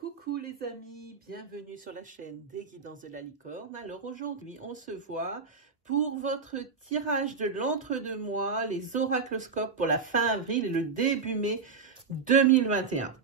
Coucou les amis, bienvenue sur la chaîne des Guidances de la Licorne. Alors aujourd'hui, on se voit pour votre tirage de l'entre-deux-mois, les oracloscopes pour la fin avril et le début mai 2021.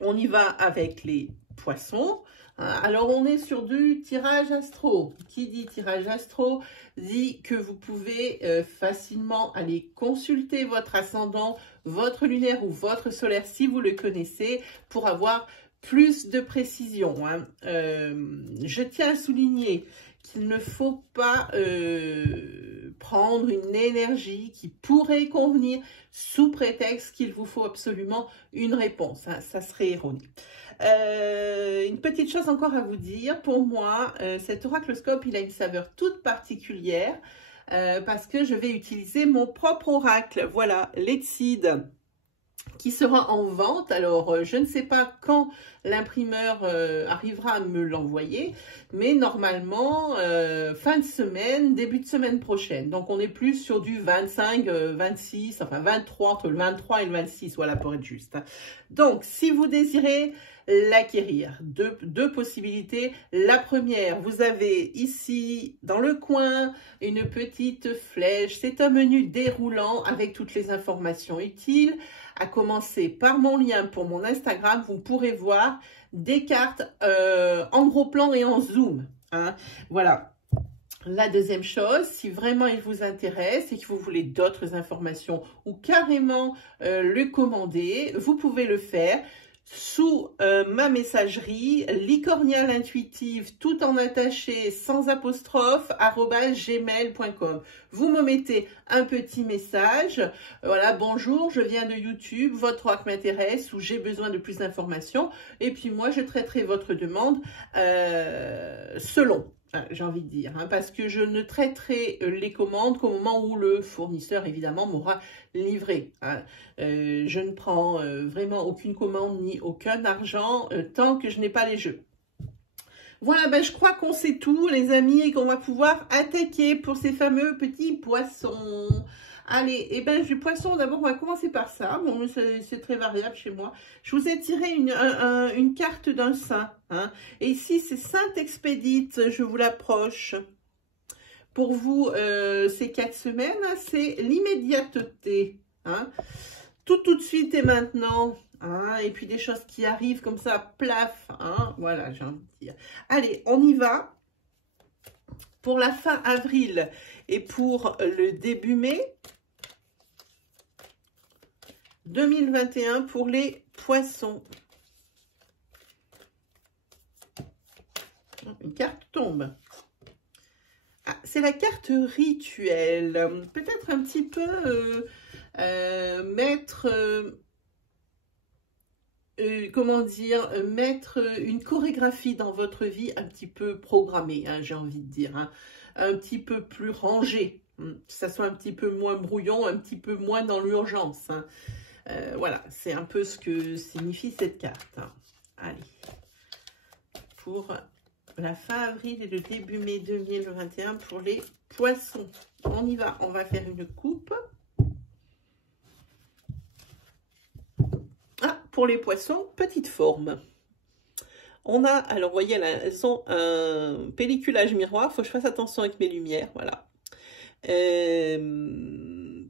On y va avec les poissons. Alors on est sur du tirage astro. Qui dit tirage astro dit que vous pouvez facilement aller consulter votre ascendant, votre lunaire ou votre solaire si vous le connaissez pour avoir plus de précision. Je tiens à souligner qu'il ne faut pas prendre une énergie qui pourrait convenir sous prétexte qu'il vous faut absolument une réponse. Ça serait erroné. Une petite chose encore à vous dire, pour moi, cet oracloscope, il a une saveur toute particulière parce que je vais utiliser mon propre oracle. Voilà, l'Etsid, qui sera en vente. Alors, je ne sais pas quand l'imprimeur arrivera à me l'envoyer, mais normalement, fin de semaine, début de semaine prochaine. Donc, on est plus sur du 25, 26, enfin 23, entre le 23 et le 26, voilà, pour être juste. Donc, si vous désirez l'acquérir, deux possibilités. La première, vous avez ici, dans le coin, une petite flèche. C'est un menu déroulant avec toutes les informations utiles. À commencer par mon lien pour mon Instagram, vous pourrez voir des cartes en gros plan et en zoom. Voilà. La deuxième chose, si vraiment il vous intéresse et que vous voulez d'autres informations ou carrément le commander, vous pouvez le faire sous ma messagerie licorniale intuitive tout en attaché sans apostrophe @gmail.com. Vous me mettez un petit message, voilà, bonjour, je viens de YouTube, votre oracle m'intéresse ou j'ai besoin de plus d'informations, et puis moi je traiterai votre demande selon. J'ai envie de dire, parce que je ne traiterai les commandes qu'au moment où le fournisseur, évidemment, m'aura livré. Je ne prends vraiment aucune commande ni aucun argent tant que je n'ai pas les jeux. Voilà, ben, je crois qu'on sait tout, les amis, et qu'on va pouvoir attaquer pour ces fameux petits poissons. Allez, et ben du poisson, d'abord, on va commencer par ça. Bon, c'est très variable chez moi. Je vous ai tiré une carte d'un saint. Et ici, c'est Sainte Expédite. Je vous l'approche. Pour vous, ces 4 semaines, c'est l'immédiateté. Tout de suite et maintenant. Et puis des choses qui arrivent comme ça, plaf. Voilà, j'ai envie de dire. Allez, on y va. Pour la fin avril et pour le début mai 2021 pour les poissons. Une carte tombe. C'est la carte rituel. Peut-être un petit peu mettre... comment dire, mettre une chorégraphie dans votre vie un petit peu programmée, j'ai envie de dire, un petit peu plus rangée, que ça soit un petit peu moins brouillon, un petit peu moins dans l'urgence. Voilà, c'est un peu ce que signifie cette carte. Allez, pour la fin avril et le début mai 2021 pour les poissons. On y va, on va faire une coupe. Pour les poissons, petite forme. On a, alors vous voyez, elles ont un pelliculage miroir. Il faut que je fasse attention avec mes lumières. Voilà.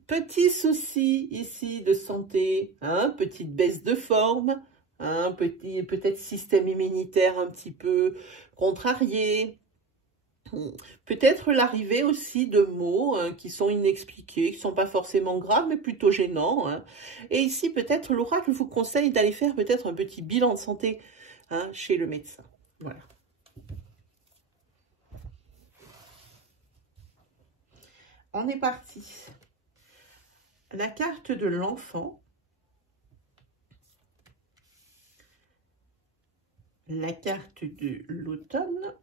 Petit souci ici de santé, petite baisse de forme, petit peut-être système immunitaire un petit peu contrarié. Peut-être l'arrivée aussi de mots qui sont inexpliqués, qui ne sont pas forcément graves, mais plutôt gênants. Et ici, peut-être, l'oracle vous conseille d'aller faire peut-être un petit bilan de santé chez le médecin. Voilà. On est parti. La carte de l'enfant. La carte de l'automne.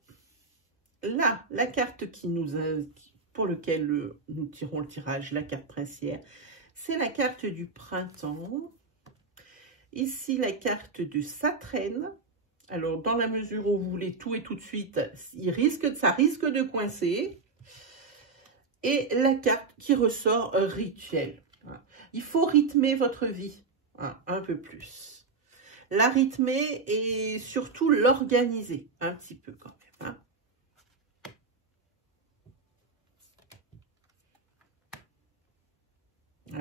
Là, la carte pour laquelle nous tirons le tirage, la carte princière, c'est la carte du printemps. Ici, la carte de Satrène. Alors, dans la mesure où vous voulez tout et tout de suite, ça risque de coincer. Et la carte qui ressort rituel. Il faut rythmer votre vie un peu plus. la rythmer et surtout l'organiser un petit peu quand même.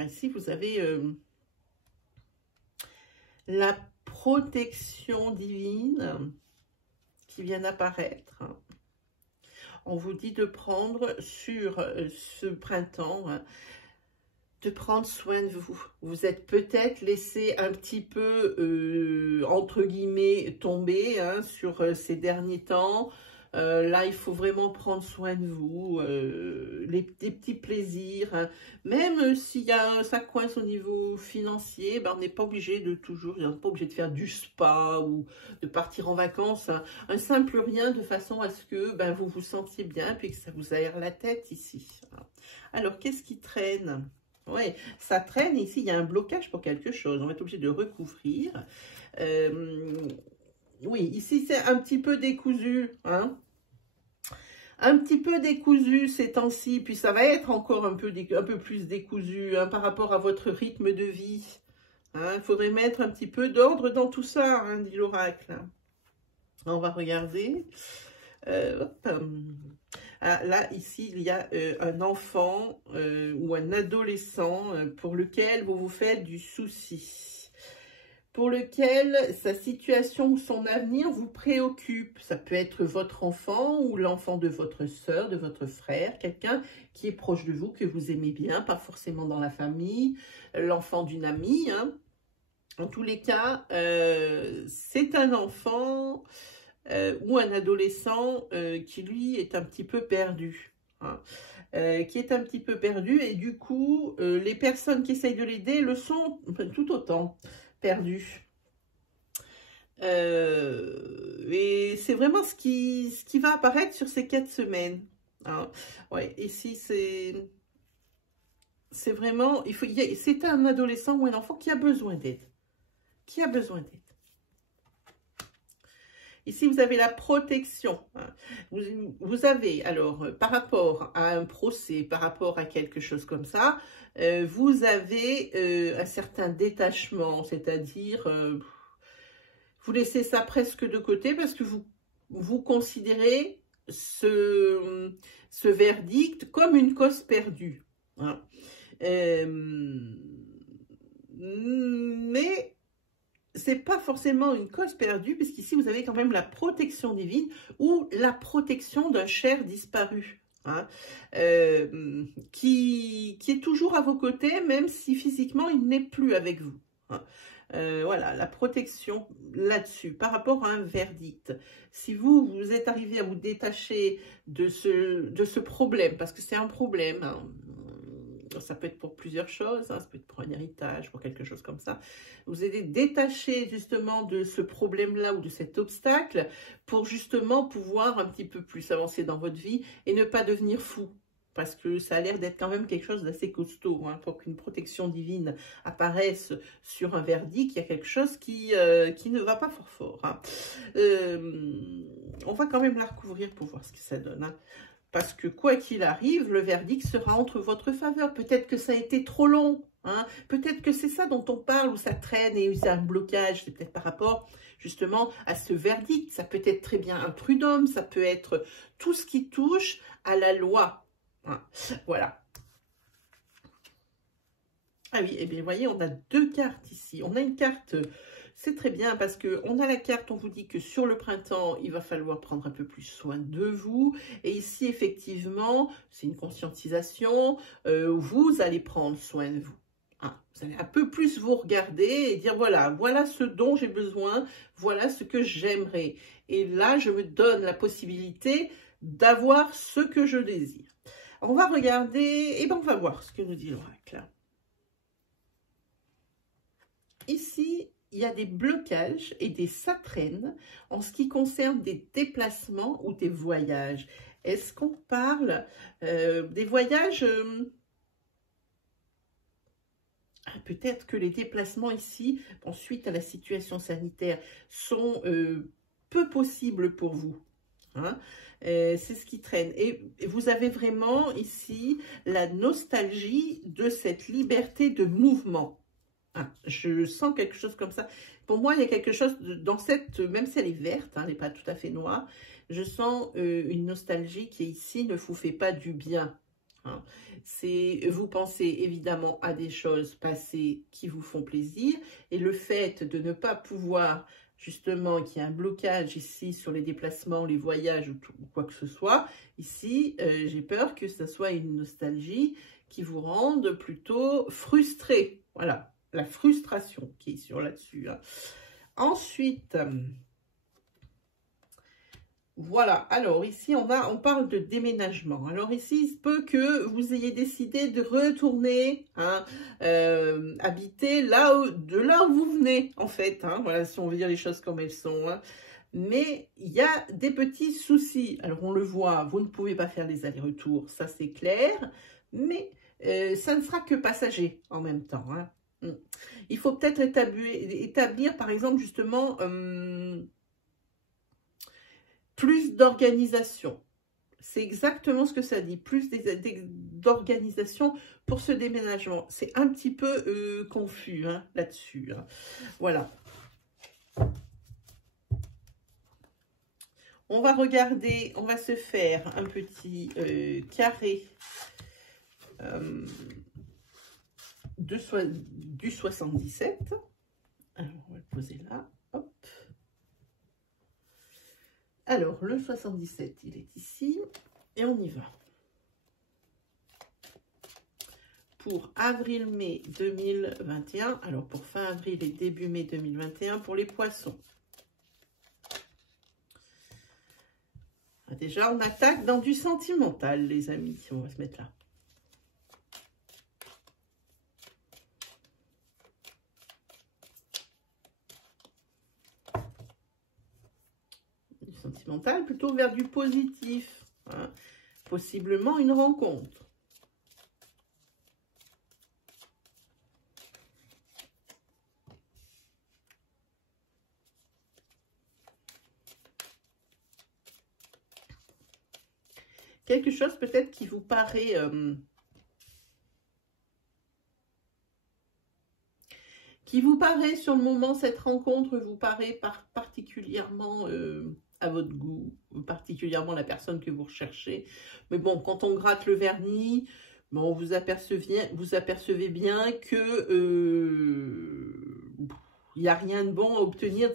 Ici, vous avez la protection divine qui vient d'apparaître. On vous dit de prendre sur ce printemps, de prendre soin de vous. Vous êtes peut-être laissé un petit peu, entre guillemets, tomber sur ces derniers temps. Là, il faut vraiment prendre soin de vous, des petits plaisirs. Même si ça coince au niveau financier, ben, on n'est pas obligé de toujours, on n'est pas obligé de faire du spa ou de partir en vacances. Un simple rien de façon à ce que ben, vous vous sentiez bien puis que ça vous aère la tête ici. Alors, qu'est-ce qui traîne? Oui, ça traîne. Ici, il y a un blocage pour quelque chose. On va être obligé de recouvrir. Oui, ici, c'est un petit peu décousu, un petit peu décousu ces temps-ci, puis ça va être encore un peu plus décousu par rapport à votre rythme de vie. Il faudrait mettre un petit peu d'ordre dans tout ça, dit l'oracle. On va regarder. Là, ici, il y a un enfant ou un adolescent pour lequel vous vous faites du souci, pour lequel sa situation ou son avenir vous préoccupe. Ça peut être votre enfant ou l'enfant de votre sœur, de votre frère, quelqu'un qui est proche de vous, que vous aimez bien, pas forcément dans la famille, l'enfant d'une amie. En tous les cas, c'est un enfant ou un adolescent qui, lui, est un petit peu perdu. Qui est un petit peu perdu et du coup, les personnes qui essayent de l'aider le sont tout autant perdus. Et c'est vraiment ce qui va apparaître sur ces 4 semaines. Ouais, ici, c'est vraiment, c'est un adolescent ou un enfant qui a besoin d'aide. Qui a besoin d'aide. Ici, vous avez la protection. Vous avez, alors, par rapport à un procès, par rapport à quelque chose comme ça, vous avez un certain détachement, c'est-à-dire, vous laissez ça presque de côté parce que vous considérez ce verdict comme une cause perdue. Mais c'est pas forcément une cause perdue, puisqu'ici vous avez quand même la protection divine ou la protection d'un cher disparu, qui est toujours à vos côtés, même si physiquement il n'est plus avec vous. Voilà, la protection là-dessus, par rapport à un verdict. Si vous êtes arrivé à vous détacher de ce problème, parce que c'est un problème, ça peut être pour plusieurs choses, ça peut être pour un héritage, pour quelque chose comme ça. Vous êtes détaché justement de ce problème-là ou de cet obstacle pour justement pouvoir un petit peu plus avancer dans votre vie et ne pas devenir fou. Parce que ça a l'air d'être quand même quelque chose d'assez costaud. Pour qu'une protection divine apparaisse sur un verdict, il y a quelque chose qui ne va pas fort. On va quand même la recouvrir pour voir ce que ça donne. Parce que quoi qu'il arrive, le verdict sera entre votre faveur. Peut-être que ça a été trop long. Peut-être que c'est ça dont on parle, où ça traîne et où il y a un blocage. C'est peut-être par rapport justement à ce verdict. Ça peut être très bien un prud'homme. Ça peut être tout ce qui touche à la loi. Voilà. Ah oui, et bien vous voyez, on a 2 cartes ici. On a une carte... C'est très bien parce qu'on a la carte, on vous dit que sur le printemps, il va falloir prendre un peu plus soin de vous. Et ici, effectivement, c'est une conscientisation, vous allez prendre soin de vous. Vous allez un peu plus vous regarder et dire, voilà ce dont j'ai besoin, voilà ce que j'aimerais. Et là, je me donne la possibilité d'avoir ce que je désire. On va regarder, et bien on va voir ce que nous dit l'oracle. Ici, il y a des blocages et des satraines en ce qui concerne des déplacements ou des voyages. Est-ce qu'on parle des voyages peut-être que les déplacements ici, suite à la situation sanitaire, sont peu possibles pour vous. C'est ce qui traîne. Et vous avez vraiment ici la nostalgie de cette liberté de mouvement. Ah, je sens quelque chose comme ça. Pour moi, il y a quelque chose dans cette, même si elle est verte, hein, elle n'est pas tout à fait noire, je sens une nostalgie qui est ici, ne vous fait pas du bien. Hein. Vous pensez évidemment à des choses passées qui vous font plaisir, et le fait de ne pas pouvoir, justement, qu'il y a un blocage ici sur les déplacements, les voyages ou quoi que ce soit, ici, j'ai peur que ce soit une nostalgie qui vous rende plutôt frustré. Voilà, la frustration qui est sur là-dessus. Hein. Ensuite, voilà, alors ici on parle de déménagement. Alors ici, il se peut que vous ayez décidé de retourner hein, habiter de là où vous venez en fait. Hein, voilà, si on veut dire les choses comme elles sont. Hein. Mais il y a des petits soucis. Alors on le voit, vous ne pouvez pas faire les allers-retours, ça c'est clair. Mais ça ne sera que passager en même temps. Hein. Il faut peut-être établir par exemple justement... plus d'organisation. C'est exactement ce que ça dit, plus d'organisation pour ce déménagement. C'est un petit peu confus hein, là-dessus. Hein. Voilà. On va regarder, on va se faire un petit carré du 77. Alors, on va le poser là. Hop. Alors, le 77, il est ici, et on y va. Pour avril-mai 2021, alors pour fin avril et début mai 2021, pour les poissons. Déjà, on attaque dans du sentimental, les amis, on va se mettre là. Sentimental, plutôt vers du positif, hein. Possiblement une rencontre. Quelque chose peut-être qui vous paraît sur le moment, cette rencontre vous paraît particulièrement à votre goût, particulièrement la personne que vous recherchez. Mais bon, quand on gratte le vernis, bon, vous apercevez bien que il n'y a rien de bon à obtenir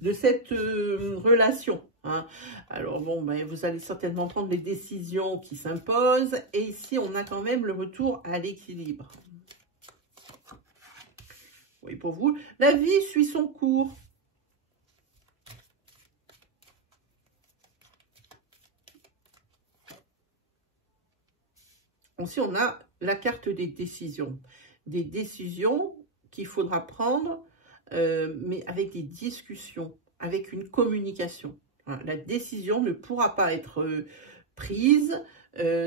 de cette relation. Hein. Alors bon, ben, vous allez certainement prendre les décisions qui s'imposent. Et ici, on a quand même le retour à l'équilibre. Oui, pour vous, la vie suit son cours. Ensuite, on a la carte des décisions. Des décisions qu'il faudra prendre, mais avec des discussions, avec une communication. La décision ne pourra pas être prise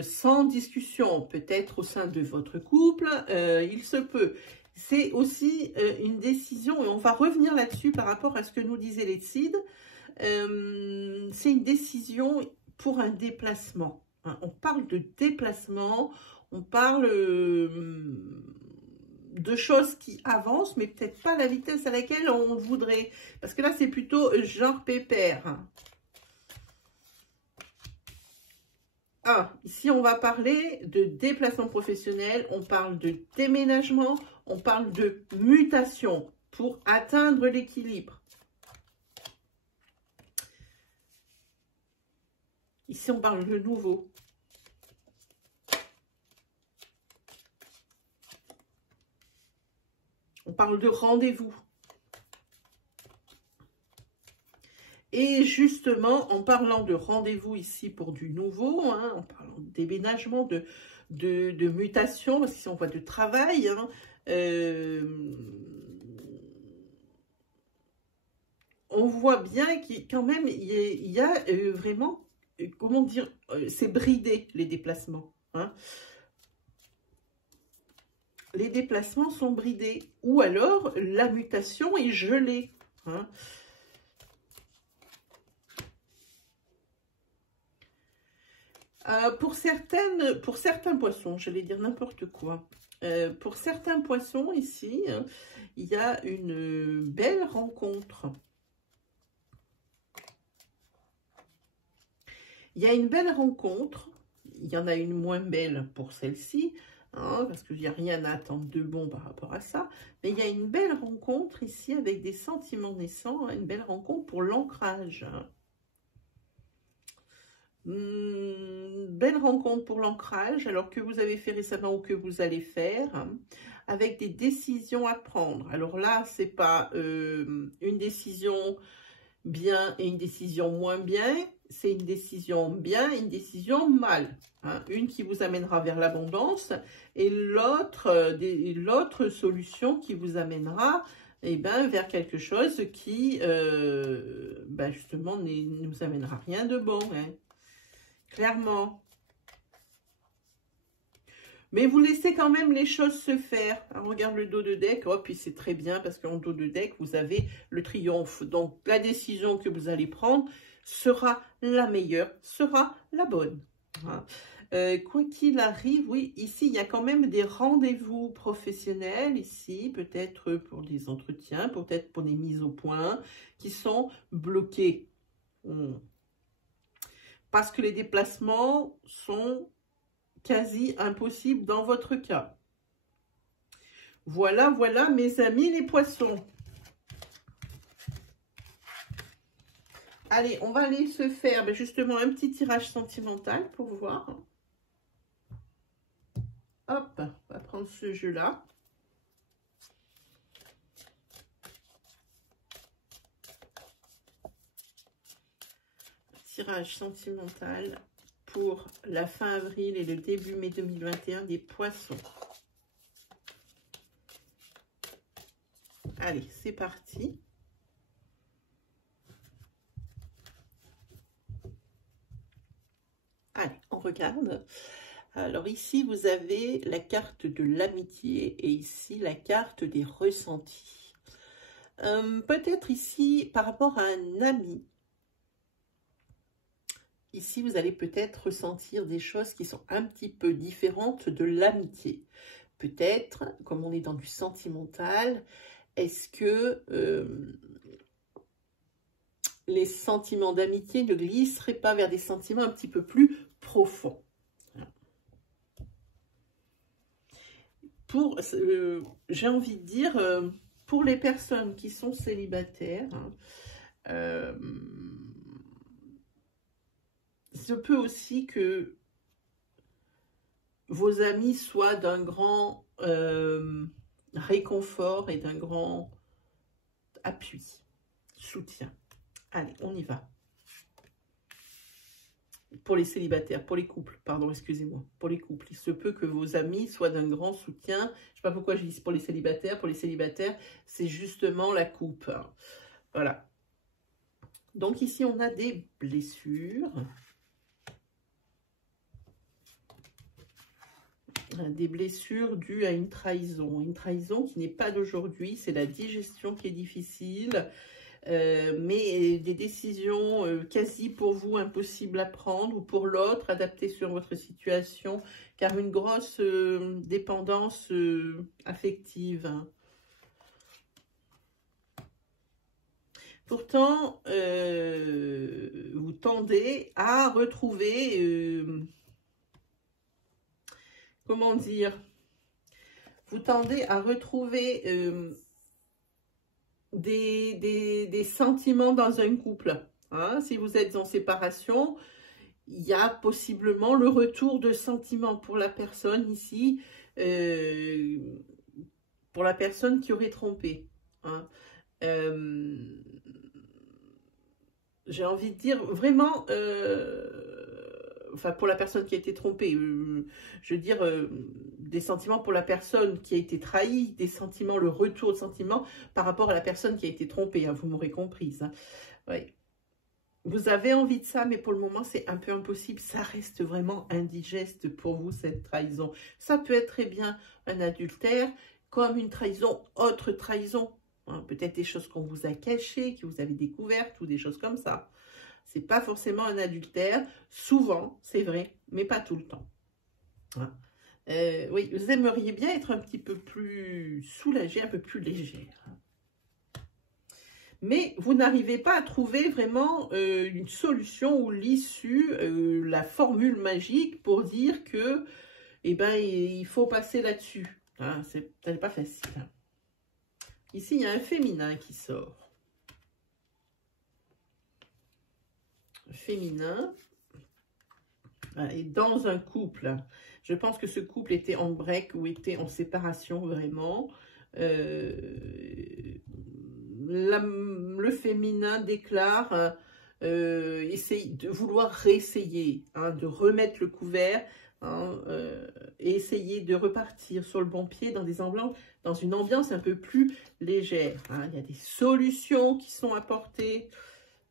sans discussion. Peut-être au sein de votre couple, il se peut. C'est aussi une décision, et on va revenir là-dessus par rapport à ce que nous disait les Cides. C'est une décision pour un déplacement. Hein. On parle de déplacement, on parle de choses qui avancent, mais peut-être pas à la vitesse à laquelle on voudrait. Parce que là, c'est plutôt genre pépère. Hein. Ah, ici, on va parler de déplacement professionnel, on parle de déménagement, on parle de mutation pour atteindre l'équilibre. Ici, on parle de nouveau. On parle de rendez-vous. Et justement, en parlant de rendez-vous ici pour du nouveau, hein, en parlant de déménagement, de mutation, parce qu'ici on voit de travail, hein, on voit bien qu'il quand même, il y a vraiment, comment dire, c'est bridé les déplacements. Hein. Les déplacements sont bridés, ou alors la mutation est gelée. Hein. Pour certains poissons, j'allais dire n'importe quoi. Pour certains poissons ici, il y a une belle rencontre. Il y a une belle rencontre. Il y en a une moins belle pour celle-ci, hein, parce qu'il n'y a rien à attendre de bon par rapport à ça. Mais il y a une belle rencontre ici avec des sentiments naissants, hein, une belle rencontre pour l'ancrage. Belle rencontre pour l'ancrage, alors que vous avez fait récemment ou que vous allez faire, hein, avec des décisions à prendre. Alors là, c'est pas une décision bien et une décision moins bien, c'est une décision bien et une décision mal. Hein, une qui vous amènera vers l'abondance et l'autre solution qui vous amènera vers quelque chose qui, justement, ne nous amènera rien de bon. Hein. Clairement. Mais vous laissez quand même les choses se faire. Alors, regarde le dos de deck. Oh, puis c'est très bien parce qu'en dos de deck, vous avez le triomphe. Donc, la décision que vous allez prendre sera la meilleure, sera la bonne. Hein. Quoi qu'il arrive, oui, ici, il y a quand même des rendez-vous professionnels, ici, peut-être pour des entretiens, peut-être pour des mises au point, qui sont bloqués. Parce que les déplacements sont quasi impossibles dans votre cas. Voilà, voilà, mes amis les poissons. Allez, on va aller se faire justement un petit tirage sentimental pour voir. Hop, on va prendre ce jeu-là. Tirage sentimental pour la fin avril et le début mai 2021 des poissons. Allez, c'est parti. Allez, on regarde. Alors ici, vous avez la carte de l'amitié et ici, la carte des ressentis. Peut-être ici, par rapport à un ami, ici, vous allez peut-être ressentir des choses qui sont un petit peu différentes de l'amitié. Peut-être, comme on est dans du sentimental, est-ce que les sentiments d'amitié ne glisseraient pas vers des sentiments un petit peu plus profonds? J'ai envie de dire, pour les personnes qui sont célibataires, hein, se peut aussi que vos amis soient d'un grand réconfort et d'un grand appui, soutien. Allez, on y va. Pour les célibataires, pour les couples, pardon, excusez-moi, pour les couples. Il se peut que vos amis soient d'un grand soutien. Je ne sais pas pourquoi je dis pour les célibataires. Pour les célibataires, c'est justement la coupe. Voilà. Donc ici, on a des blessures. Des blessures dues à une trahison qui n'est pas d'aujourd'hui, c'est la digestion qui est difficile, mais des décisions quasi pour vous impossibles à prendre ou pour l'autre, adaptées sur votre situation, car une grosse dépendance affective. Pourtant, vous tendez à retrouver... comment dire, vous tendez à retrouver des sentiments dans un couple. Hein? Si vous êtes en séparation, il y a possiblement le retour de sentiments pour la personne ici, pour la personne qui aurait trompé. Hein? J'ai envie de dire vraiment... enfin pour la personne qui a été trompée, je veux dire des sentiments pour la personne qui a été trahie, des sentiments, le retour de sentiments par rapport à la personne qui a été trompée, hein, vous m'aurez comprise. Hein. Ouais. Vous avez envie de ça, mais pour le moment c'est un peu impossible, ça reste vraiment indigeste pour vous cette trahison. Ça peut être très bien un adultère, comme une trahison, autre trahison, hein, peut-être des choses qu'on vous a cachées, que vous avez découvertes ou des choses comme ça. C'est pas forcément un adultère, souvent, c'est vrai, mais pas tout le temps. Hein. Oui, vous aimeriez bien être un petit peu plus soulagé, un peu plus légère. Mais vous n'arrivez pas à trouver vraiment une solution ou l'issue, la formule magique pour dire que, eh ben, il faut passer là-dessus. Hein, ça n'est pas facile. Ici, il y a un féminin qui sort. Féminin. Et dans un couple, je pense que ce couple était en break ou était en séparation vraiment. Le féminin déclare essayer de vouloir réessayer, hein, de remettre le couvert, hein, et essayer de repartir sur le bon pied dans une ambiance un peu plus légère. Hein. Il y a des solutions qui sont apportées.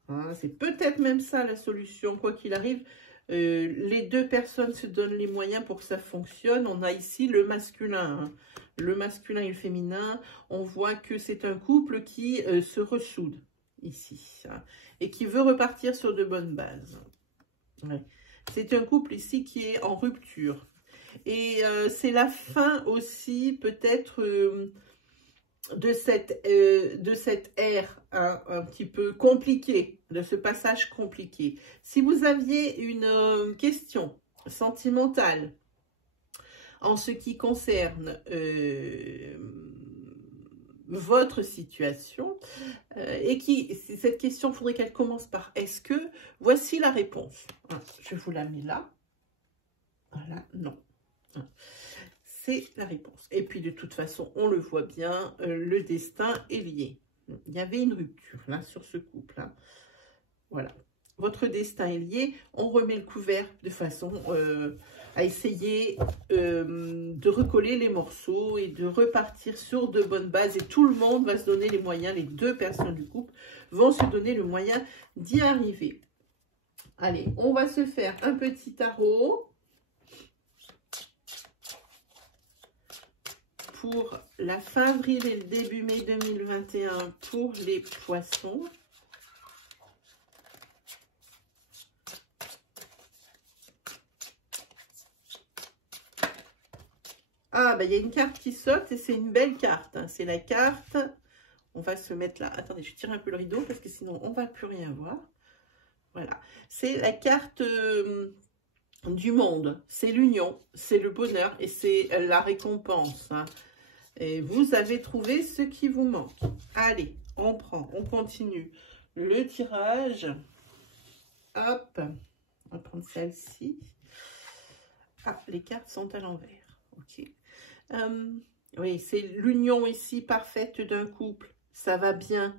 Hein. C'est peut-être même ça la solution, quoi qu'il arrive. Les deux personnes se donnent les moyens pour que ça fonctionne. On a ici le masculin, hein. Le masculin et le féminin. On voit que c'est un couple qui se ressoude ici, hein, et qui veut repartir sur de bonnes bases. Ouais. C'est un couple ici qui est en rupture. Et c'est la fin aussi peut-être de cette ère, hein, un petit peu compliquée, de ce passage compliqué. Si vous aviez une question sentimentale en ce qui concerne votre situation, et cette question, il faudrait qu'elle commence par « est-ce que ?» Voici la réponse. Hein, je vous la mets là. Voilà, non. Hein. C'est la réponse. Et puis, de toute façon, on le voit bien, le destin est lié. Il y avait une rupture, là, sur ce couple. Hein. Voilà. Votre destin est lié. On remet le couvert de façon à essayer de recoller les morceaux et de repartir sur de bonnes bases. Et tout le monde va se donner les moyens, les deux personnes du couple vont se donner le moyen d'y arriver. Allez, on va se faire un petit tarot pour la fin avril et le début mai 2021 pour les poissons. Ah, ben, il y a une carte qui saute et c'est une belle carte. Hein. C'est la carte. On va se mettre là. Attendez, je tire un peu le rideau parce que sinon on ne va plus rien voir. Voilà. C'est la carte du monde. C'est l'union, c'est le bonheur et c'est la récompense. Hein. Et vous avez trouvé ce qui vous manque. Allez, on prend, on continue le tirage. Hop, on va prendre celle-ci. Ah, les cartes sont à l'envers. Ok. Oui, c'est l'union ici parfaite d'un couple. Ça va bien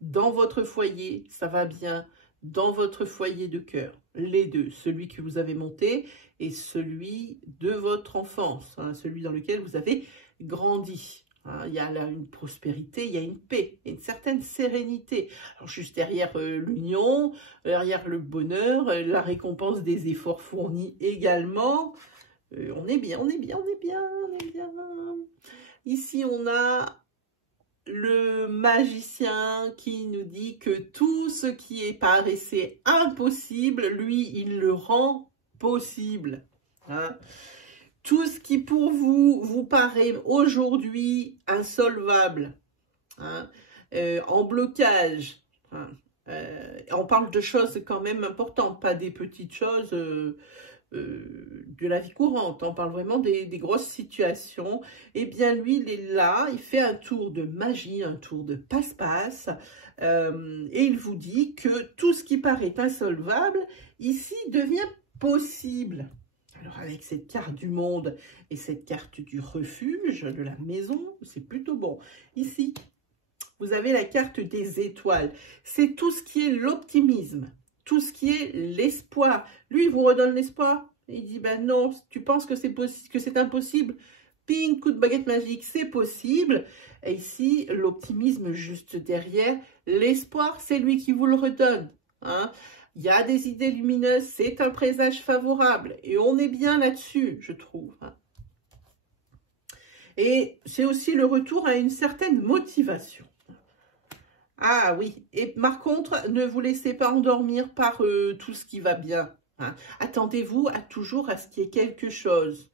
dans votre foyer, ça va bien dans votre foyer de cœur. Les deux, celui que vous avez monté et celui de votre enfance, hein, celui dans lequel vous avez grandi. Hein, il y a là une prospérité, il y a une paix, une certaine sérénité. Alors, juste derrière l'union, derrière le bonheur, la récompense des efforts fournis également. On est bien, on est bien, on est bien, on est bien. Ici, on a le magicien qui nous dit que tout ce qui paraissait impossible, lui, il le rend possible. Hein? Tout ce qui pour vous, vous paraît aujourd'hui insolvable, hein? En blocage, hein? On parle de choses quand même importantes, pas des petites choses de la vie courante, on parle vraiment des grosses situations. Eh bien lui, il est là, il fait un tour de magie, un tour de passe-passe, et il vous dit que tout ce qui paraît insolvable, ici, devient possible. Alors avec cette carte du monde et cette carte du refuge, de la maison, c'est plutôt bon. Ici, vous avez la carte des étoiles. C'est tout ce qui est l'optimisme, tout ce qui est l'espoir. Lui, il vous redonne l'espoir. Il dit, ben non, tu penses que c'est impossible. Ping, coup de baguette magique, c'est possible. Et ici, l'optimisme juste derrière. L'espoir, c'est lui qui vous le redonne. Hein. Il y a des idées lumineuses, c'est un présage favorable. Et on est bien là-dessus, je trouve. Hein. Et c'est aussi le retour à une certaine motivation. Ah oui, et par contre, ne vous laissez pas endormir par tout ce qui va bien. Hein. Attendez-vous toujours à ce qu'il y ait quelque chose.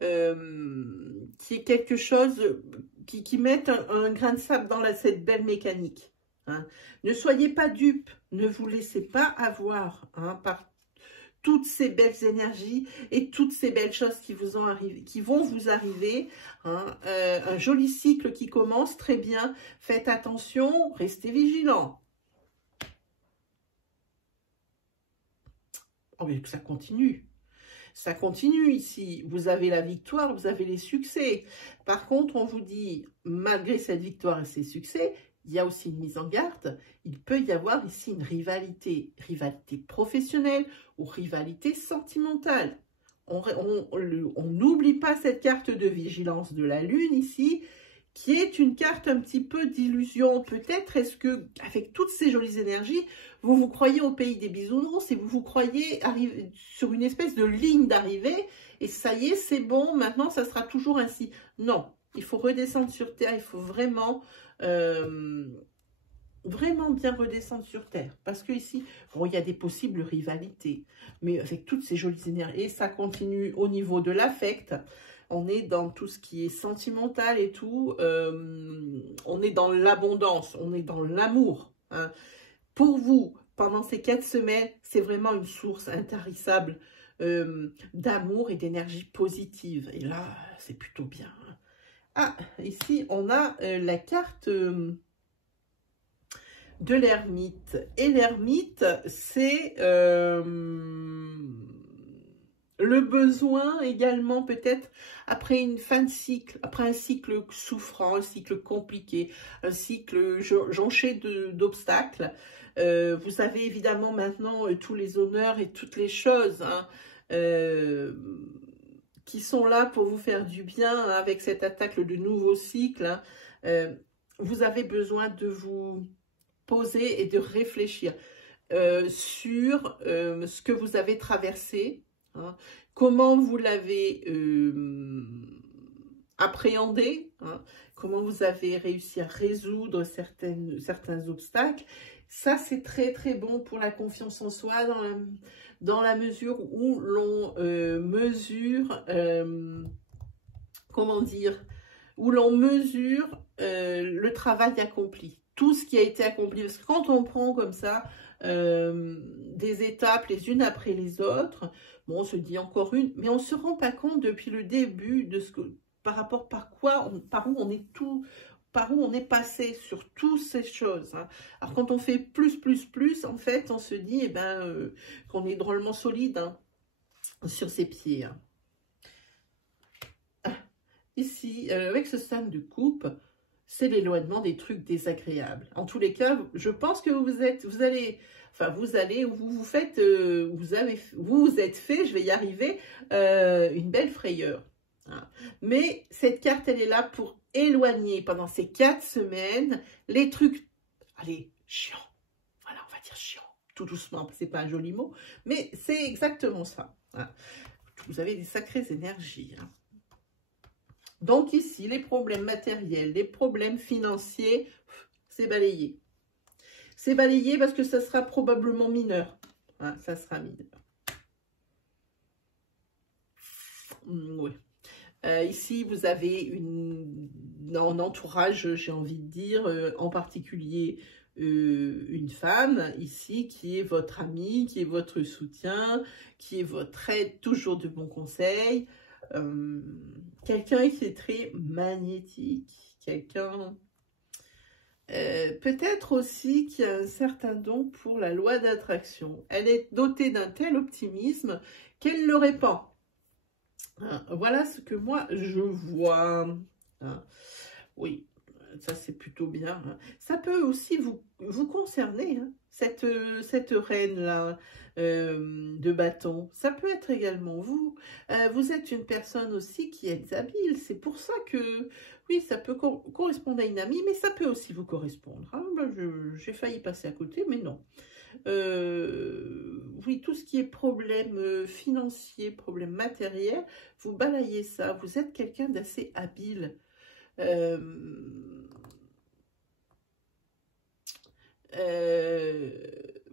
qui est quelque chose qui mette un grain de sable dans cette belle mécanique. Hein. Ne soyez pas dupes, ne vous laissez pas avoir par toutes ces belles énergies et toutes ces belles choses qui vont vous arriver. Un joli cycle qui commence, très bien. Faites attention, restez vigilants. Oh, mais ça continue. Ça continue ici. Vous avez la victoire, vous avez les succès. Par contre, on vous dit, malgré cette victoire et ces succès, il y a aussi une mise en garde. Il peut y avoir ici une rivalité professionnelle ou rivalité sentimentale. On n'oublie pas cette carte de vigilance de la Lune ici, qui est une carte un petit peu d'illusion. Peut-être est-ce que, avec toutes ces jolies énergies, vous vous croyez au pays des bisounours et vous vous croyez arriver sur une espèce de ligne d'arrivée et ça y est, c'est bon, maintenant ça sera toujours ainsi. Non, il faut redescendre sur Terre, il faut vraiment bien redescendre sur Terre. Parce que ici, bon, il y a des possibles rivalités, mais avec toutes ces jolies énergies, et ça continue au niveau de l'affect. On est dans tout ce qui est sentimental et tout. On est dans l'abondance, on est dans l'amour. Hein. Pour vous, pendant ces 4 semaines, c'est vraiment une source intarissable d'amour et d'énergie positive. Et là, c'est plutôt bien. Ah, ici, on a la carte de l'ermite. Et l'ermite, c'est le besoin également peut-être après une fin de cycle, après un cycle souffrant, un cycle compliqué, un cycle jonché d'obstacles. Vous avez évidemment maintenant tous les honneurs et toutes les choses qui sont là pour vous faire du bien avec cette attaque de nouveau cycle. Vous avez besoin de vous poser et de réfléchir sur ce que vous avez traversé. Comment vous l'avez appréhendé, comment vous avez réussi à résoudre certains obstacles. Ça, c'est très très bon pour la confiance en soi dans la mesure où l'on mesure, comment dire, où l'on mesure le travail accompli, tout ce qui a été accompli. Parce que quand on prend comme ça des étapes les unes après les autres, bon, on se dit encore une, mais on ne se rend pas compte depuis le début de ce que, par rapport par où on est passé sur toutes ces choses. Alors quand on fait plus, en fait, on se dit qu'on est drôlement solide sur ses pieds. Ici, avec ce stand de coupe, c'est l'éloignement des trucs désagréables. En tous les cas, vous vous êtes fait, je vais y arriver, une belle frayeur. Mais cette carte, elle est là pour éloigner pendant ces 4 semaines les trucs, allez, chiants. Voilà, on va dire chiants, tout doucement, c'est pas un joli mot, mais c'est exactement ça. Vous avez des sacrées énergies. Donc ici, les problèmes matériels, les problèmes financiers, c'est balayé. C'est balayé parce que ça sera probablement mineur. Ça sera mineur. Oui. Ici, vous avez un entourage, j'ai envie de dire, en particulier une femme ici qui est votre amie, qui est votre soutien, qui est votre aide, toujours de bons conseils. Quelqu'un qui est très magnétique, quelqu'un peut-être aussi qui a un certain don pour la loi d'attraction. Elle est dotée d'un tel optimisme qu'elle le répand. Voilà ce que moi je vois. Oui, ça c'est plutôt bien. Ça peut aussi vous concerner, cette reine-là de bâton. Ça peut être également vous. Vous êtes une personne aussi qui est habile. C'est pour ça que, oui, ça peut correspondre à une amie, mais ça peut aussi vous correspondre. J'ai failli passer à côté, mais non. Oui, tout ce qui est problème financier, problème matériel, vous balayez ça. Vous êtes quelqu'un d'assez habile.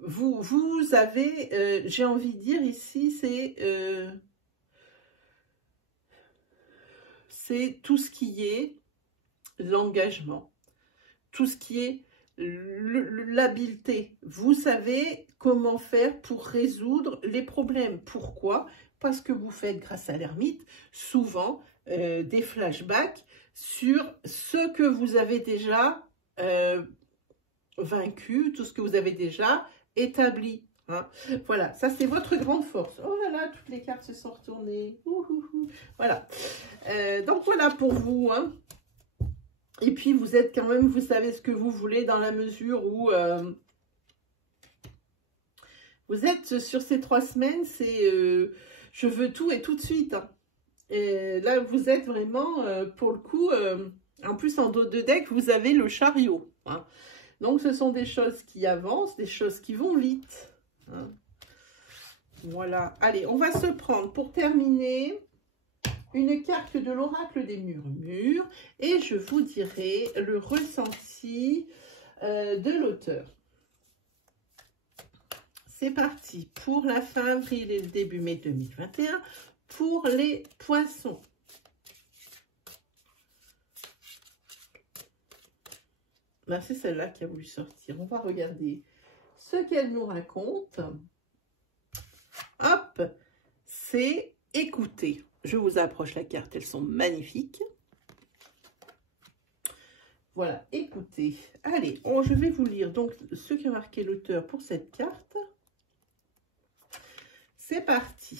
Vous avez, j'ai envie de dire ici, c'est c'est tout ce qui est l'engagement, tout ce qui est l'habileté. Vous savez comment faire pour résoudre les problèmes. Pourquoi? Parce que vous faites, grâce à l'ermite, souvent des flashbacks sur ce que vous avez déjà vaincu, tout ce que vous avez déjà établi. Hein. Voilà, ça c'est votre grande force. Oh là là, toutes les cartes se sont retournées. Voilà. Donc voilà pour vous. Hein. Et puis vous êtes quand même, vous savez ce que vous voulez dans la mesure où vous êtes sur ces 3 semaines, c'est je veux tout et tout de suite. Hein. Et là, vous êtes vraiment, pour le coup, en plus en dos de deck, vous avez le chariot. Hein. Donc, ce sont des choses qui avancent, des choses qui vont vite. Hein. Voilà. Allez, on va se prendre, pour terminer, une carte de l'oracle des murmures. Et je vous dirai le ressenti de l'auteur. C'est parti pour la fin avril et le début mai 2021 pour les poissons. Ben, c'est celle-là qui a voulu sortir. On va regarder ce qu'elle nous raconte. Hop, c'est écouter. Je vous approche la carte, elles sont magnifiques. Voilà, écoutez. Allez, je vais vous lire donc ce qu'a marqué l'auteur pour cette carte. C'est parti.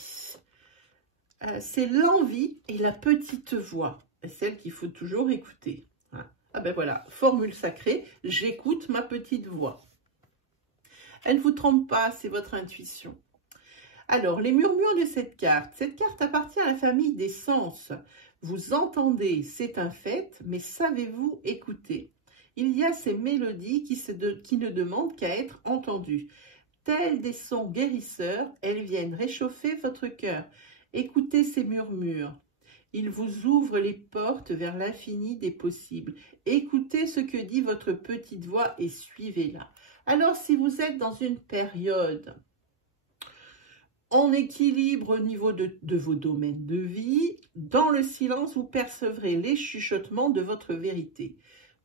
C'est l'envie et la petite voix. Celle qu'il faut toujours écouter. Hein. Ah ben voilà, formule sacrée, j'écoute ma petite voix. Elle ne vous trompe pas, c'est votre intuition. Alors, les murmures de cette carte appartient à la famille des sens. Vous entendez, c'est un fait, mais savez-vous écouter? Il y a ces mélodies qui ne demandent qu'à être entendues. Telles des sons guérisseurs, elles viennent réchauffer votre cœur. Écoutez ces murmures. Ils vous ouvrent les portes vers l'infini des possibles. Écoutez ce que dit votre petite voix et suivez-la. Alors, si vous êtes dans une période en équilibre au niveau de vos domaines de vie, dans le silence, vous percevrez les chuchotements de votre vérité.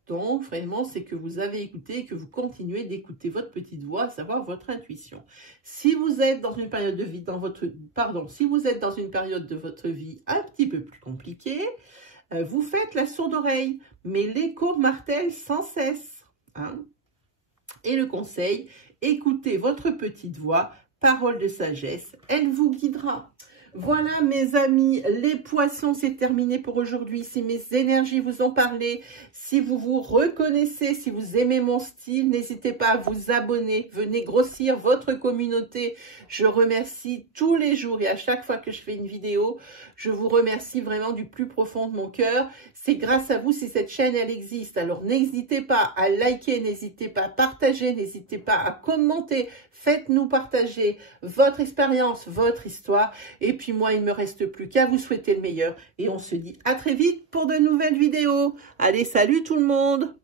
Donc, vraiment, c'est que vous avez écouté et que vous continuez d'écouter votre petite voix, à savoir votre intuition. Si vous êtes dans une période de vie, si vous êtes dans une période de votre vie un petit peu plus compliquée, vous faites la sourde oreille, mais l'écho martèle sans cesse. Hein. Et le conseil, écoutez votre petite voix, parole de sagesse, elle vous guidera. Voilà mes amis, les poissons, c'est terminé pour aujourd'hui. Si mes énergies vous ont parlé, si vous vous reconnaissez, si vous aimez mon style, n'hésitez pas à vous abonner. Venez grossir votre communauté. Je remercie tous les jours et à chaque fois que je fais une vidéo, je vous remercie vraiment du plus profond de mon cœur. C'est grâce à vous si cette chaîne, elle existe. Alors n'hésitez pas à liker, n'hésitez pas à partager, n'hésitez pas à commenter. Faites-nous partager votre expérience, votre histoire. Et puis moi, il ne me reste plus qu'à vous souhaiter le meilleur. Et on se dit à très vite pour de nouvelles vidéos. Allez, salut tout le monde!